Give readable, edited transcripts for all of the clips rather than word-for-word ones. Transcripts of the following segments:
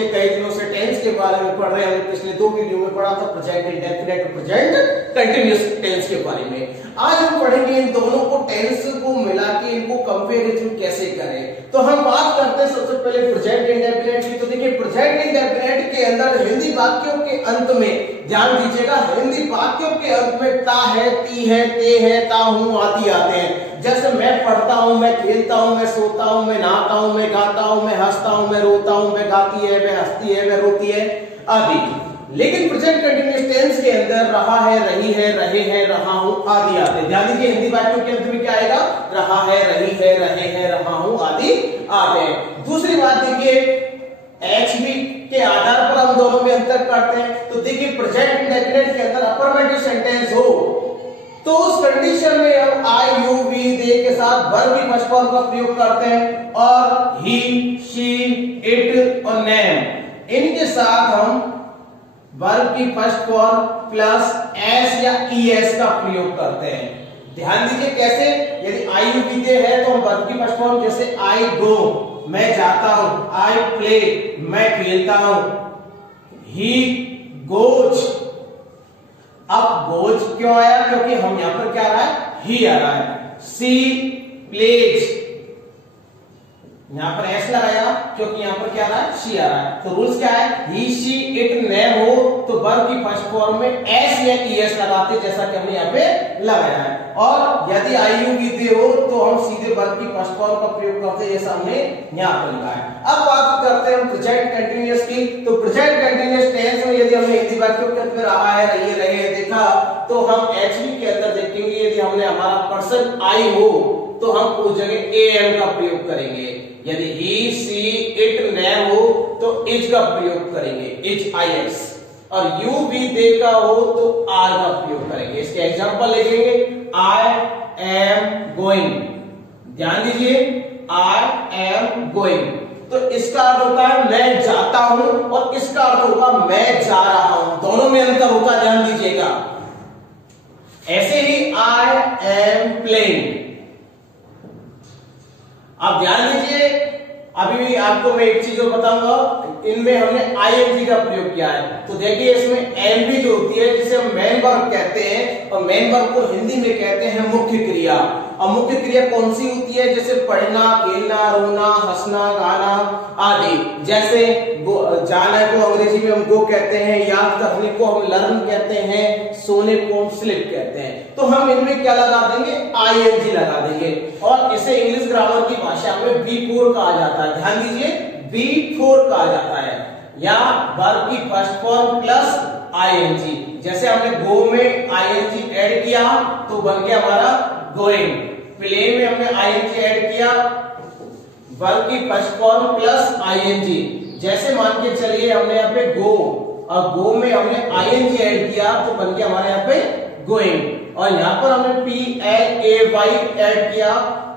पिछले कई दिनों से टेंस के बारे में पढ़ रहे हैं। हमने पिछले 2 वीडियो में पढ़ा था प्रेजेंट इंडेफिनिट और प्रेजेंट कंटीन्यूअस टेंस के बारे में। आज हम पढ़ेंगे इन दोनों को, टेंस को मिला के इनको कंपैरिजन कैसे करें। तो हम बात करते हैं सबसे पहले प्रेजेंट इंडेफिनिट की। तो देखिए प्रेजेंट इंडेफिनिट के अंदर हिंदी वाक्यों के अंत में, ध्यान दीजिएगा, हिंदी वाक्यों के अंत में ता है, ती है, ते है, ता हूं आदि आते हैं। जैसे मैं पढ़ता हूं, मैं खेलता हूं, मैं सोता हूं, मैं नहाता हूं, मैं गाता हूं, मैं हंसता हूं, मैं रोता हूं, मैं गाती है, मैं हंसती है, मैं रोती है आदि। लेकिन प्रेजेंट कंटीन्यूअस टेंस के अंदर रहा है, रही है, रहे हैं, रहा हूं आदि आते हैं। ध्यान दीजिए हिंदी वाक्यों के अंत में क्या आएगा? रहा है, रही है, रहे हैं, रहा हूं आदि आते हैं। दूसरी बात देखिए, एचबी के आधार पर हम दोनों में अंतर करते हैं। तो देखिए प्रेजेंट इंडेफिनिट के अंदर अफर्मेटिव सेंटेंस हो तो उस कंडीशन में हम आई, यू, वी, दे के साथ वर्ब की फर्स्ट फॉर्म का प्रयोग करते हैं, और ही, शी, इट और नेम इनके साथ हम वर्ब की फर्स्ट फॉर्म प्लस एस या ईएस का प्रयोग करते हैं। ध्यान दीजिए कैसे, यदि आई, यू, वी, दे है तो हम वर्ब की फर्स्ट फॉर्म जैसे आई गो, मैं जाता हूं, आई प्ले, मैं खेलता हूं, ही गोज। अब गोज क्यों आया? क्योंकि हम यहां पर क्या आ रहा है? ही आ रहा है। सी प्लेज, यहां पर एस लगाया क्योंकि यहां पर क्या आ रहा है? शी आ रहा है। तो रूल्स क्या है? ही, शी, इट, नेम हो तो वर्ब की फर्स्ट फॉर्म में एस या ईएस लगाते, जैसा कि हमने यहां पे लगाया है। और यदि आई, यू, वी, दे हो तो हम सीधे वर्ब की फर्स्ट फॉर्म का प्रयोग करते हैं, जैसा हमने यहां पर लिखा है। अब बात करते हैं हम प्रेजेंट कंटीन्यूअस की। तो प्रेजेंट कंटीन्यूअस टेंस में यदि हमने हिंदी वाक्यों के अंदर रहा है, रही है, रहे देखा, तो हम एचवी के अंदर देखेंगे, यदि हमने हमारा पर्सन आई हो तो हम उस जगह एम का प्रयोग करेंगे। यदि ही, सी, इट, नेम हो तो इज का प्रयोग करेंगे, इज, आई, एस। और यू, वी, दे का हो तो आर का प्रयोग करेंगे। इसके एग्जांपल लिखेंगे, आई एम गोइंग। ध्यान दीजिए, आई एम गोइंग, तो इसका अर्थ होता है मैं जाता हूं, और इसका अर्थ होगा मैं जा रहा हूं। दोनों में अंतर होता है, ध्यान दीजिएगा। ऐसे ही आई एम प्लेइंग। आप ध्यान दीजिए, अभी भी आपको मैं एक चीज और बताऊंगा, इनमें हमने आईएनजी का प्रयोग किया है। तो देखिए इसमें एम भी जो होती है, जिसे हम मेन वर्ब कहते हैं, और मेन वर्ब को हिंदी में कहते हैं मुख्य क्रिया। और मुख्य क्रिया कौन सी होती है? जैसे पढ़ना, खेलना, रोना, हंसना, गाना आदि। जैसे जाना को अंग्रेजी में हम गो कहते हैं, याद करने को हम लर्न कहते हैं, सोने को हम स्लीप कहते हैं। तो हम इनमें क्या लगा देंगे? आईएनजी लगा देंगे, और इसे इंग्लिश ग्रामर की भाषा में बी4 कहा जाता है। ध्यान दीजिए, बी4 कहा जाता है, या वर्ब की फर्स्ट फॉर्म प्लस आईएनजी। जैसे हमने गो में आईएनजी ऐड किया तो बन गया हमारा गोइंग। प्ले में हमने आईएनजी ऐड किया, वर्ब की फर्स्ट फॉर्म प्लस आईएनजी। जैसे मान के चलिए हमने यहाँ पे गो, और गो में हमने आईएनजी ऐड किया तो बन गया हमारे यहाँ पे गोइंग। और यहाँ पर हमने PLAY ऐड किया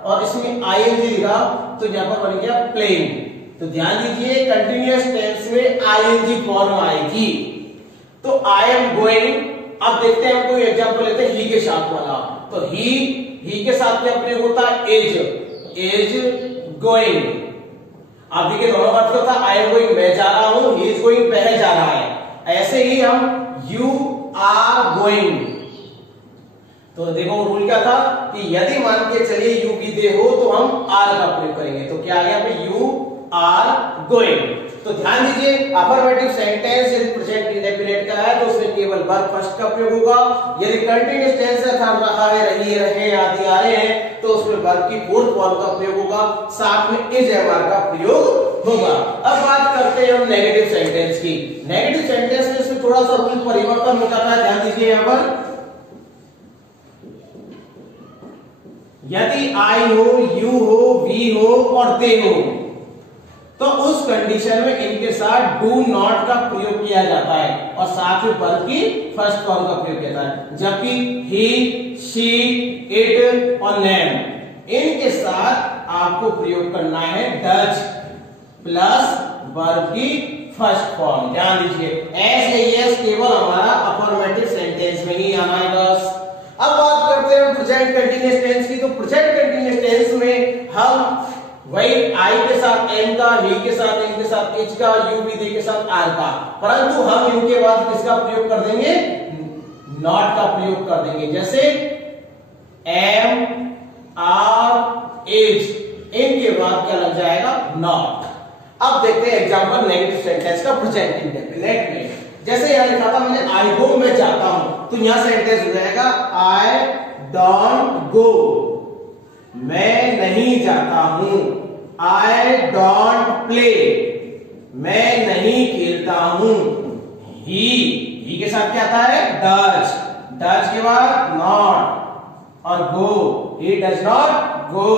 और इसमें आईएनजी लिखा तो यहाँ पर बन गया प्लेइंग। तो ध्यान दीजिए कंटिन्यूअस टेंस में आईएनजी फॉर्म आएगी। तो आई एम गोइंग, अब देखते हैं हम कोई एग्जांपल लेते हैं ही के साथ वाला। तो ही के साथ क्या प्रयोग होता है? Is going. आप देखिए दोनों का अर्थ होता है आई एम गोइंग मैं जा रहा हूं, ही इज गोइंग वह जा रहा है। ऐसे ही हम यू आर गोइंग, तो देखो रूल क्या था कि यदि मान के चलिए यू भी दे हो तो हम आर का प्रयोग करेंगे। तो क्या आ गया पे यू आर गोइंग। तो ध्यान दीजिए अफर्मेटिव सेंटेंस यदि प्रेजेंट इंडेफिनिट का है तो उसमें केवल वर्ब फर्स्ट का प्रयोग होगा। यदि कंटीन्यूअस टेंस है, रहा है, रही है, रहे आदि आ रहे हैं तो उसमें वर्ब की फोर्थ फॉर्म का प्रयोग होगा, साथ में इज एमआर का प्रयोग होगा। अब बात करते हैं हम नेगेटिव सेंटेंस की। नेगेटिव सेंटेंस में इसमें थोड़ा सा रूल परिवर्तन हो जाता है, ध्यान दीजिए यहाँ पर। यदि आई हो, यू हो, वी हो और दे हो तो उस कंडीशन में इनके साथ डू नॉट का प्रयोग किया जाता है और साथ ही वर्ब की फर्स्ट फॉर्म का प्रयोग किया जाता है। जबकि ही, शी, इट और नेम इनके साथ आपको प्रयोग करना है डज प्लस वर्ब की फर्स्ट फॉर्म। ध्यान दीजिए एस या यस केवल हमारा अफर्मेटिव सेंटेंस में ही आना है बस। अब बात करते हैं प्रेजेंट कंटीन्यूअस टेंस की। तो प्रेजेंट कंटीन्यूअस टेंस में हम वही आई के साथ एम का, ही के साथ एम के साथ एच का, यू भी दे के साथ आर का, परंतु हम इनके बाद किसका प्रयोग कर देंगे, नॉट का प्रयोग कर देंगे। जैसे एम आर एज, इनके बाद क्या लग जाएगा, नॉट। अब देखते हैं एग्जांपल नेगेटिव सेंटेंस का प्रेजेंट इंडेफिनिट में। जैसे यहां लिखा था मैंने आई गो, मैं जाता हूं, तो यहां सेंटेंस हो जाएगा आई डोंट गो, मैं नहीं जाता हूं। आई डोंट प्ले, मैं नहीं खेलता हूं। ही के साथ क्या आता है, डज, डज के बाद नॉट, और go, he does not go.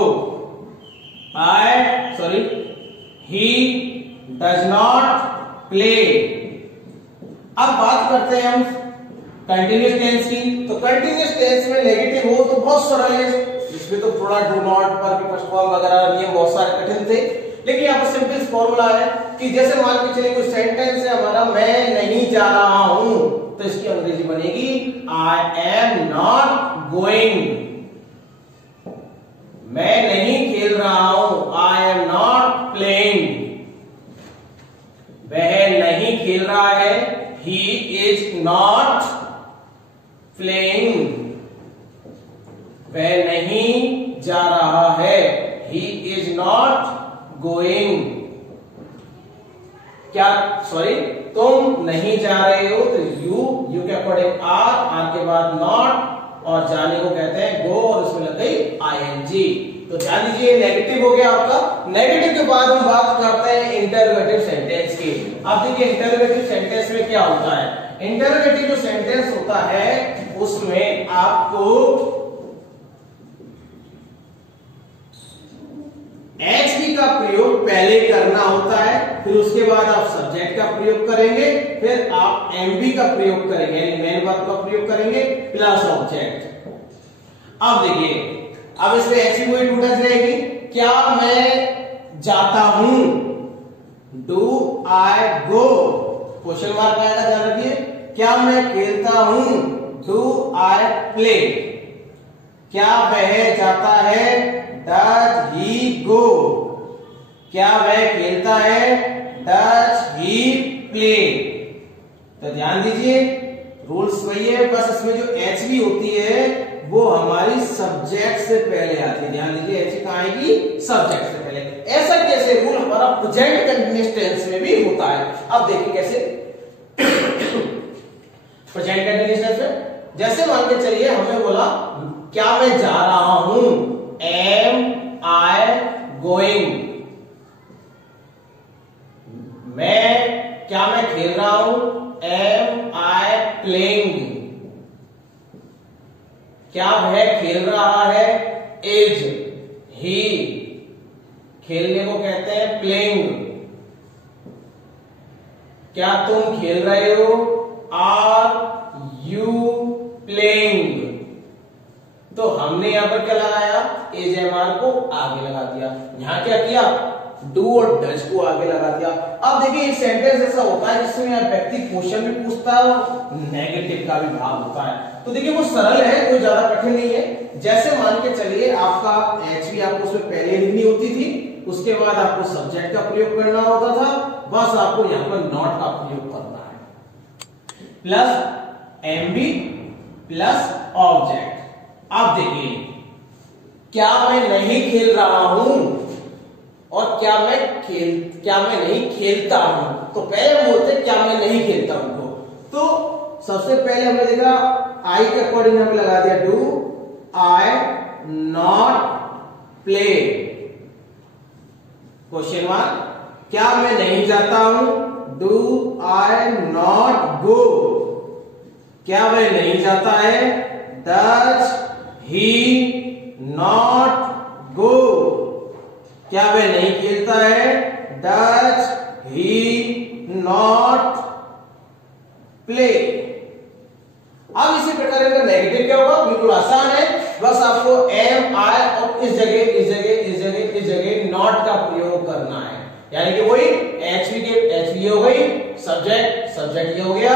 He does not play. अब बात करते हैं हम कंटिन्यूअस टेंस की। तो कंटिन्यूअस टेंस में नेगेटिव हो तो बहुत सरल है, इसमें तो थोड़ा डू नॉट पर फर्स्ट फॉर्म वगैरह नियम बहुत सारे कठिन थे, लेकिन यहाँ पर सिंपल फॉर्मूला है कि जैसे मान के चलिए कोई सेंटेंस है हमारा, मैं नहीं जा रहा हूं, तो इसकी अंग्रेजी बनेगी आई एम नॉट गोइंग। मैं नहीं खेल रहा हूं, आई एम नॉट प्लेइंग। वह नहीं खेल रहा है, he is not playing। वह नहीं जा रहा है, he is not going। क्या, सॉरी, तुम नहीं जा रहे हो, तो यू के अकॉर्डिंग आर के बाद नॉट, और जाने को कहते हैं गो, और उसमें लग गई आईएनजी। तो ध्यान दीजिए नेगेटिव हो गया आपका। नेगेटिव के बाद हम बात करते हैं इंटरोगेटिव सेंटेंस की। अब देखिए इंटरोगेटिव सेंटेंस में क्या होता है। इंटरोगेटिव जो सेंटेंस होता है उसमें आपको एचवी का प्रयोग पहले करना होता है, फिर उसके बाद आप सब्जेक्ट का प्रयोग करेंगे, फिर आप एमबी का प्रयोग करेंगे, यानी मेन वर्ब का प्रयोग करेंगे प्लस ऑब्जेक्ट। अब देखिए, अब इसमें ऐसी कोई टू डज रहेगी, क्या मैं जाता हूं, do I go, question mark आएगा, ध्यान रखिए। क्या मैं खेलता हूं, डू आई प्ले। क्या वह जाता है, डज ही गो। क्या वह खेलता है, डज ही प्ले। तो ध्यान दीजिए रूल्स वही है, बस इसमें जो एचवी होती है वो हमारी सब्जेक्ट से पहले आती है। ध्यान दीजिए एच कहां आएगी, सब्जेक्ट से पहले। ऐसा कैसे रूल हमारा प्रेजेंट कंटिन्यूअस टेंस में भी होता है। अब देखिए कैसे प्रेजेंट कंटिन्यूअस टेंस में, जैसे मान के चलिए हमने बोला क्या मैं जा रहा हूं, एम आई गोइंग। क्या मैं खेल रहा हूं, एम आई प्लेइंग। क्या वह खेल रहा है, इज ही। खेलने को कहते हैं प्लेइंग। क्या तुम खेल रहे हो, आर यू प्लेइंग। तो हमने यहां पर क्या लगाया, एज एम आर को आगे लगा दिया। यहां क्या किया, डू और डज को आगे लगा दिया। अब देखिए एक सेंटेंस ऐसा होता है जिसमें व्यक्ति क्वेश्चन भी पूछता है और नेगेटिव का भी भाग होता है। तो देखिए वो सरल है, कोई ज्यादा कठिन नहीं है। जैसे मान के चलिए आपका एचवी आपको उसमें पहले लिखनी होती थी, उसके बाद आपको सब्जेक्ट का प्रयोग करना होता था, बस आपको यहां पर नॉट का प्रयोग करना है, प्लस एमबी प्लस ऑब्जेक्ट। अब देखिए क्या मैं नहीं खेल रहा हूं और क्या मैं नहीं खेलता हूं। तो पहले हम बोलते हैं क्या मैं नहीं खेलता हूं। तो सबसे पहले हमने देखा आई के अकॉर्डिंग हमने लगा दिया do I not play, question mark. क्या मैं नहीं जाता हूं, डू आई नॉट गो। क्या वह नहीं जाता है, डज ही नॉट गो। क्या वह नहीं खेलता है, डज ही नॉट प्ले। अब इसी प्रकार का नेगेटिव क्या होगा, बिल्कुल आसान है, बस आपको एम आई और इस जगह नॉट का प्रयोग करना है। यानी कि वही एचवी हो गई, सब्जेक्ट ये हो गया,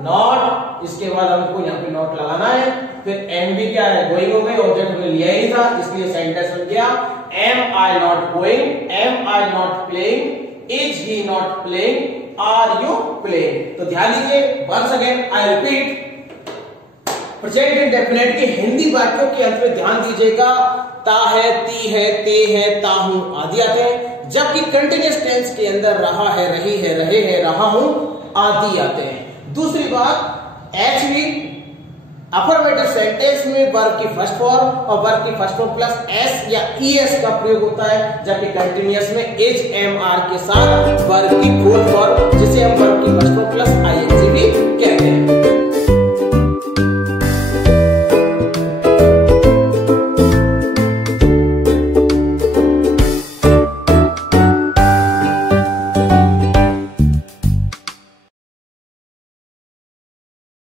नॉट, इसके बाद हमको यहाँ पे नॉट लगाना है। फिर एम बी क्या है, गोइंग हो गई, ऑब्जेक्ट हमने लिया ही था इसलिए सेंटेंस बन गया am I not going, am I not playing, is he not playing, are you playing. तो ध्यान दीजिए, once again I repeat, present indefinite के हिंदी वाक्यों के अंत में ध्यान दीजिएगा, ता है, ती है, ते है, ता हूं आदि आते हैं, जबकि कंटिन्यूअस टेंस के अंदर रहा है, रही है, रहे हैं, रहा हूं आदि आते हैं। दूसरी बात, एचवी अफर्मेटिव सेंटेंस में वर्ब की फर्स्ट फॉर्म और वर्ब की फर्स्ट फॉर्म प्लस एस या ईएस का प्रयोग होता है, जबकि कंटिन्यूअस में इज एम आर के साथ वर्ब की फुल फॉर्म जिसे हम वर्ब की फर्स्ट फॉर्म प्लस आईएनजी भी कहते हैं।